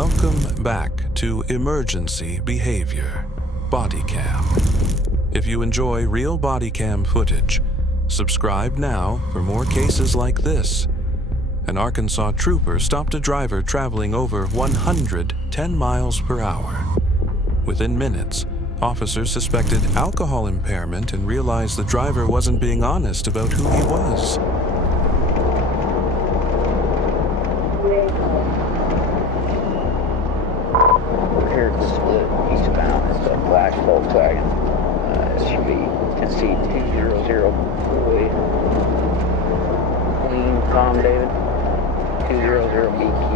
Welcome back to Emergency Behavior, BodyCam. If you enjoy real BodyCam footage, subscribe now for more cases like this. An Arkansas trooper stopped a driver traveling over 110 miles per hour. Within minutes, officers suspected alcohol impairment and realized the driver wasn't being honest about who he was. We're here at the split eastbound. It's a black Volkswagen SUV. NC200 boy. Queen Tom David. 200 BQ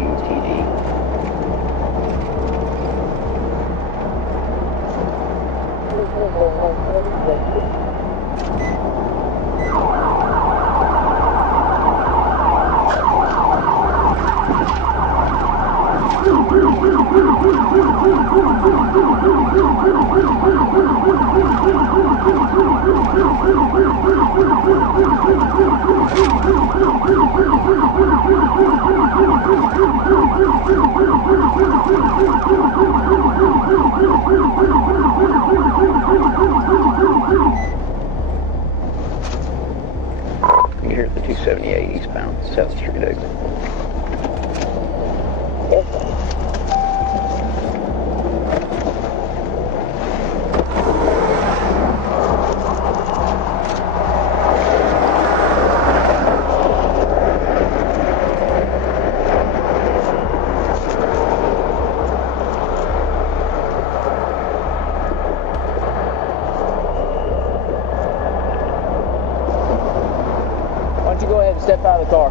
You're here at the 278 eastbound, South Street exit. Why don't you go ahead and step out of the car?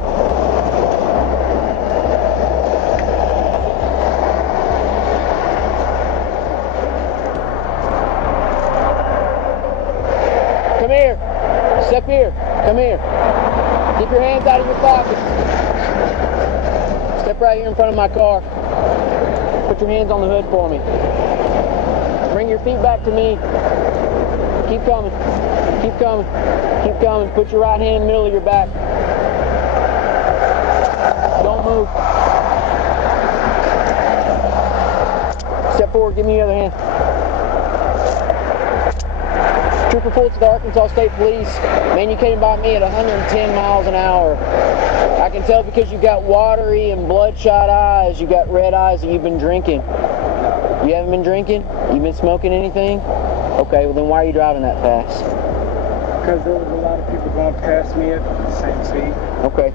Come here. Step here. Come here. Keep your hands out of your pockets. Step right here in front of my car. Put your hands on the hood for me. Bring your feet back to me. Keep coming. Keep coming. Keep coming. Put your right hand in the middle of your back. Don't move. Step forward. Give me your other hand. Trooper Fultz of the Arkansas State Police. Man, you came by me at 110 miles an hour. I can tell because you've got watery and bloodshot eyes. You've got red eyes that you've been drinking. You haven't been drinking? You've been smoking anything? Okay, well then why are you driving that fast? Because there was a lot of people going past me at the same speed. Okay.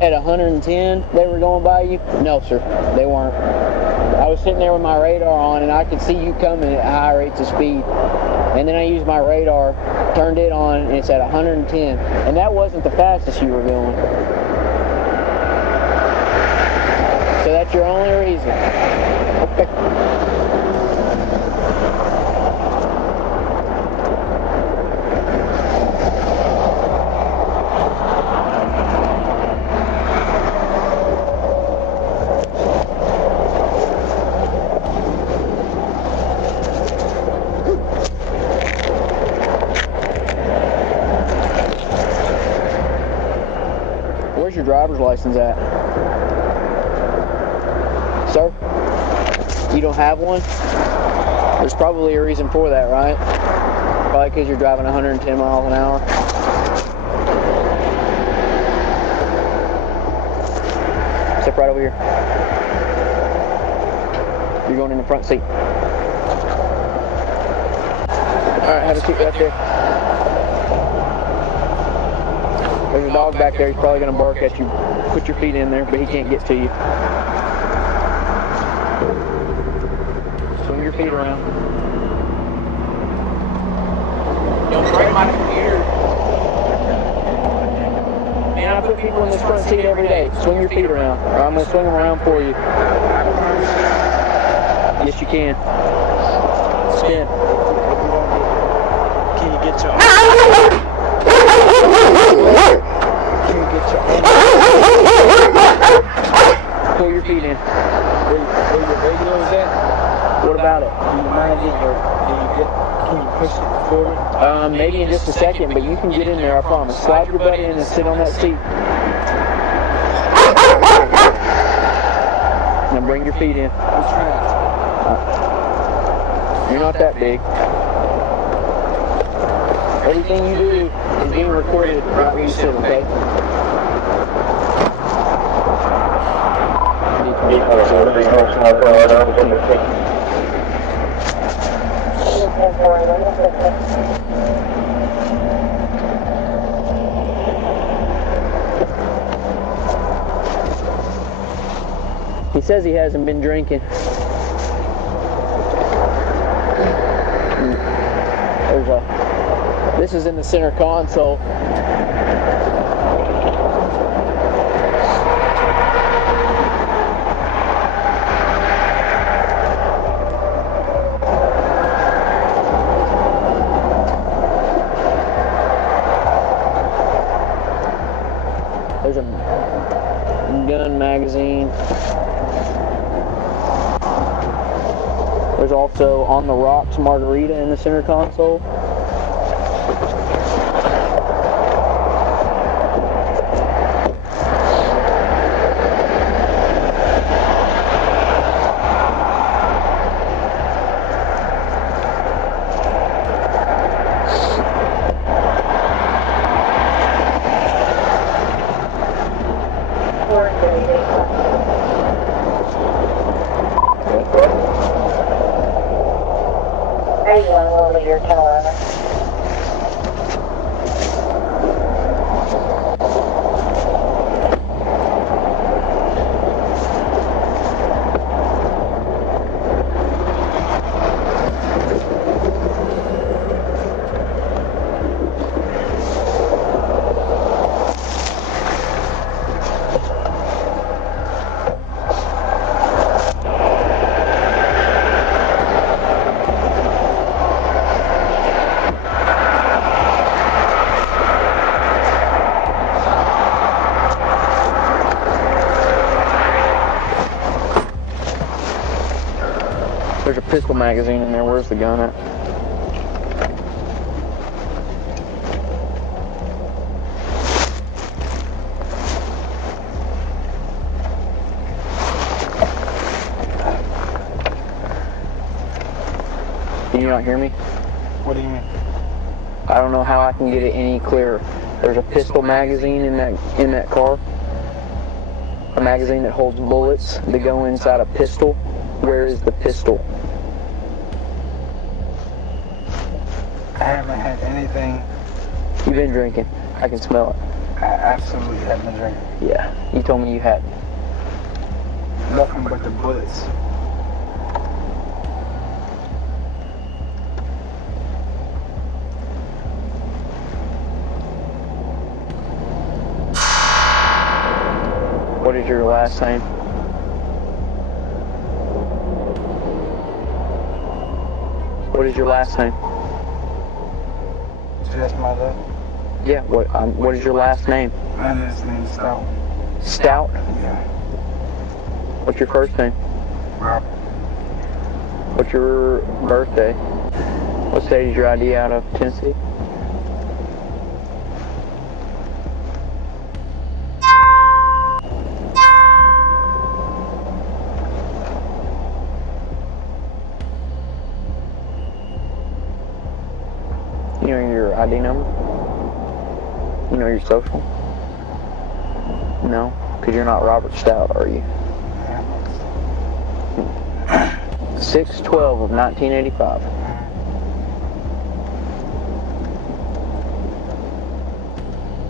At 110, they were going by you? No, sir, they weren't. I was sitting there with my radar on, and I could see you coming at high rates of speed. And then I used my radar, turned it on, and it's at 110. And that wasn't the fastest you were going. So that's your only reason. Okay. Where's your driver's license at? Sir? You don't have one? There's probably a reason for that, right? Probably because you're driving 110 miles an hour. Step right over here. You're going in the front seat. Alright, have a seat right there. There's a dog back there. He's probably going to bark at you. Put your feet in there, but he can't get to you. Swing your feet around. Don't break my computer. Man, I put people in this front seat every day. Swing your feet around, or I'm going to swing them around for you. Yes, you can. Spin. Can you get your Pull your feet in. where your radio is at? What about it? Do you mind it, or can you push it forward? Maybe in just a second, but you can get in there, I promise. Slide your butt in and sit on that seat. Now bring your feet in. What's right? You're not that big. Everything you do is being recorded right where you sit, okay? He says he hasn't been drinking. This is in the center console. There's a gun magazine. There's also On the Rocks margarita in the center console. Your tower. There's a pistol magazine in there. Where's the gun at? Can you not hear me? What do you mean? I don't know how I can get it any clearer. There's a pistol magazine in that car. A magazine that holds bullets that go inside a pistol. Where is the pistol? I haven't had anything. You've been drinking. I can smell it. I absolutely haven't been drinking. Yeah, you told me you had. Nothing but the bullets. What is your last name? What is your last name? Just my love. Yeah, what is your last name? My last name is Stout. Stout? Yeah. What's your first name? Robert. What's your birthday? What state is your ID out of? Tennessee? You know your ID number? You know your social? No? Because you're not Robert Stout, are you? 6/12 of 1985.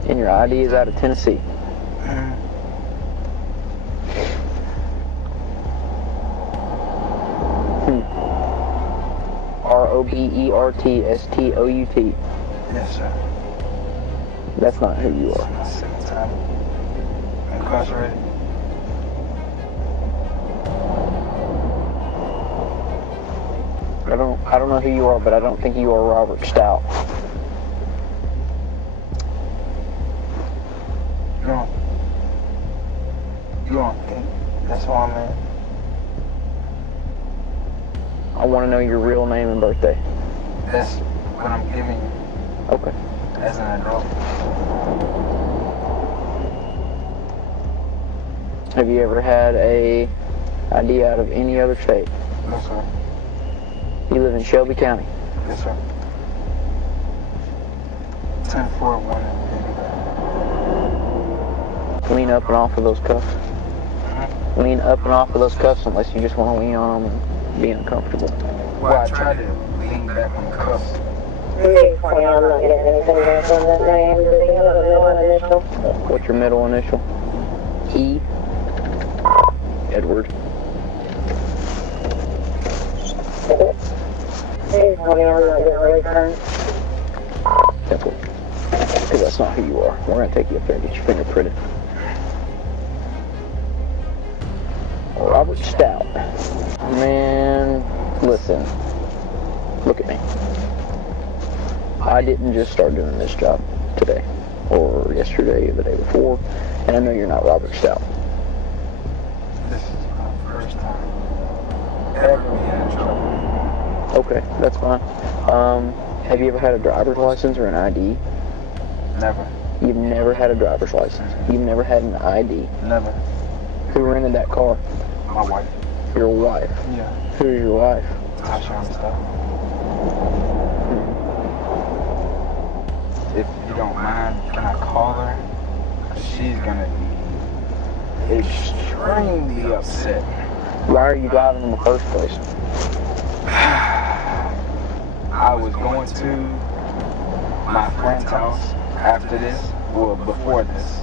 And your ID is out of Tennessee. ROBERTSTOUT. Yes, sir. That's not who you are. My second time incarcerated. I don't know who you are, but I don't think you are Robert Stout. No. You don't think that's who I'm at? I want to know your real name and birthday. That's what I'm giving you Okay. as an adult. Have you ever had a ID out of any other state. No, sir. You live in Shelby County. Yes, sir. 10-4-1. Lean up and off of those cuffs. Lean up and off of those cuffs unless you just want to lean on them and be uncomfortable. Well, I tried to lean back on the cuffs. I'm not getting anything back on that name. Do you have a middle initial? What's your middle initial? E. Edward. Please tell me I'm not getting a return. Temple. Because that's not who you are. We're going to take you up there and get your fingerprinted. Robert Stout. Man, listen. Look at me. I didn't just start doing this job today, or yesterday, or the day before, and I know you're not Robert Stout. This is my first time ever being in trouble. Okay, that's fine. Have you ever had a driver's license or an ID? Never. You've never had a driver's license. You've never had an ID. Never. Who rented that car? My wife. Your wife. Yeah. Who's your wife? Tasha and stuff. If you don't mind, can I call her? She's gonna be extremely upset. Why are you driving in the first place? I was going to my friend's house after this, well, before this.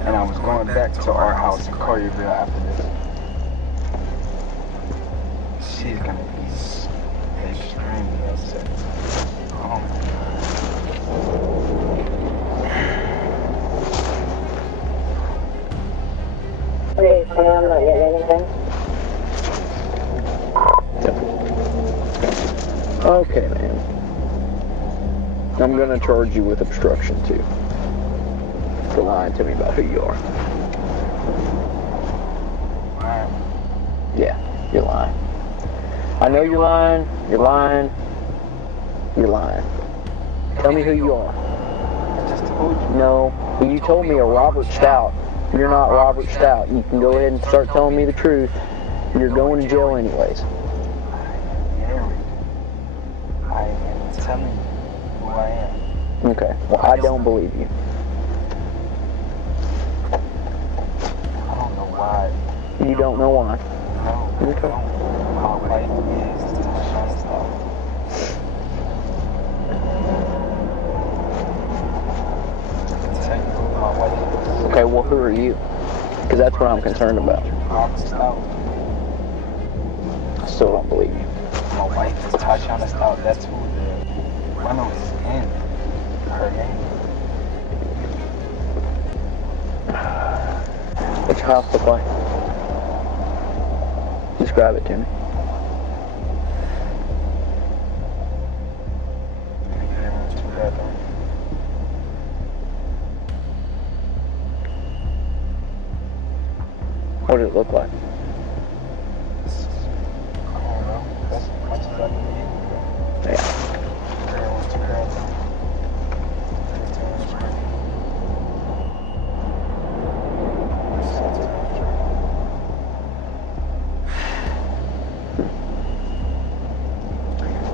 And I was going back to our house in Collierville after this. She's gonna be extremely upset. Oh my God. Please tell me I'm not getting anything. Okay, man. I'm gonna charge you with obstruction too. For lying to me about who you are. Yeah, you're lying. I know you're lying. You're lying. You're lying. Tell me who you are. I just told you. No, you told me a Robert Stout. You're not Robert Stout. You can go ahead and start telling me the truth. You're going to jail anyways. I am telling you who I am. Okay, well, I don't believe you. I don't know why. You don't know why. No, I Okay. don't. My wife is Tasha and stuff. I can tell you who my wife is. Okay, well, who are you? Because that's what I'm concerned about. Robert Stout. I still don't believe you. My wife is Tasha Stout. That's who the Reynolds is in. Her name. What's your house look like? Describe it to me. What does it look like? I don't know. That's as much as I can get. Yeah.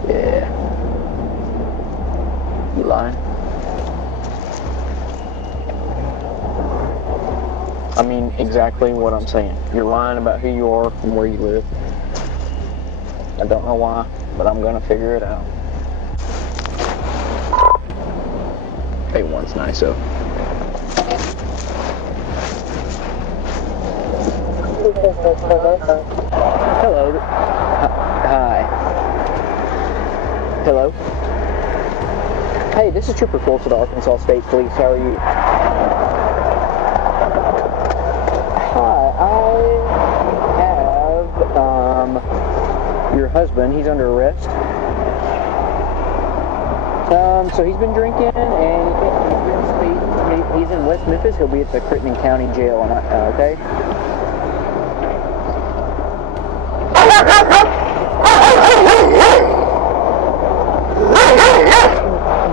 Yeah. You lying? I mean exactly what I'm saying. You're lying about who you are and where you live. I don't know why, but I'm gonna figure it out. A1's nice, so. Hello. Hi. Hello. Hey, this is Trooper Fultz of the Arkansas State Police. How are you? Hi, I have your husband. He's under arrest. So he's been drinking and he's in West Memphis. He'll be at the Crittenden County Jail. Okay.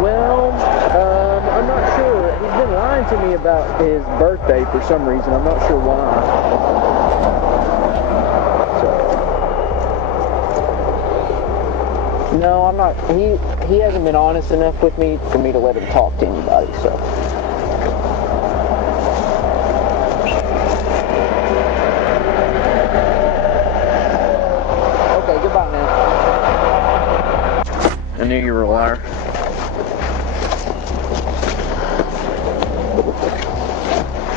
Well, I'm not sure. He's been lying to me about his birthday for some reason. I'm not sure why. No, I'm not. He hasn't been honest enough with me for me to let him talk to anybody, so. Okay, goodbye, man. I knew you were a liar.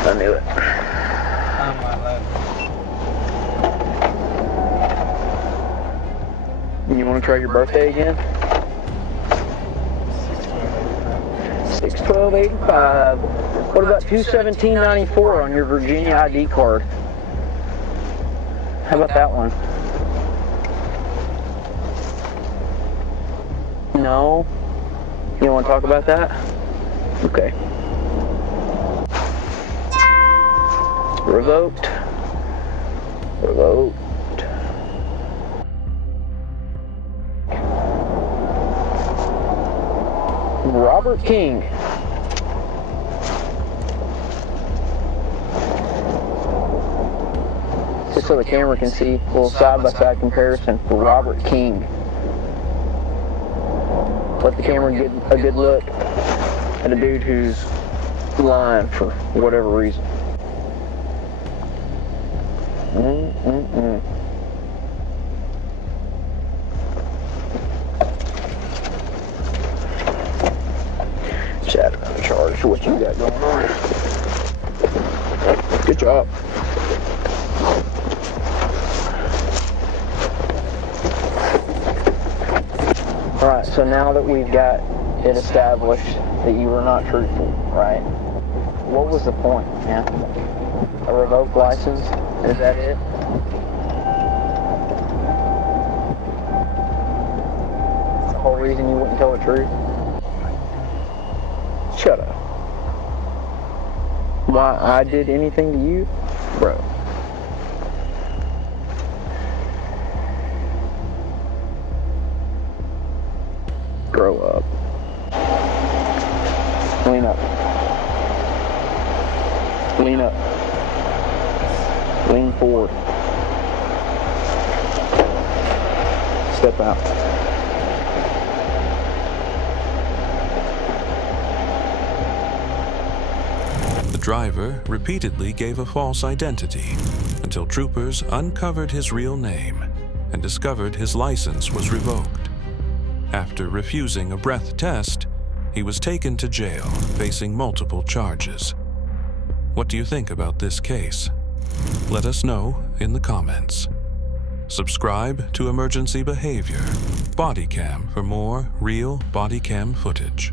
I knew it. I'm my left. You want to try your birthday again? 6/12/85. What about 2/17/94 on your Virginia ID card? How about that one? No? You don't want to talk about that? Okay. Revoked. Revoked. Robert King. Just so the camera can see a little side-by-side comparison for Robert King. Let the camera get a good look at a dude who's lying for whatever reason. Chat about the charge for what you got going on. Good job. Alright, so now that we've got it established that you were not truthful, right? What was the point, man? A revoked license? Is that it? The whole reason you wouldn't tell the truth? Shut up. Why I did anything to you? Bro. Grow up. Lean up. Lean up. Lean forward. Step out. The driver repeatedly gave a false identity until troopers uncovered his real name and discovered his license was revoked. After refusing a breath test, he was taken to jail facing multiple charges. What do you think about this case? Let us know in the comments. Subscribe to Emergency Behavior BodyCam for more real body cam footage.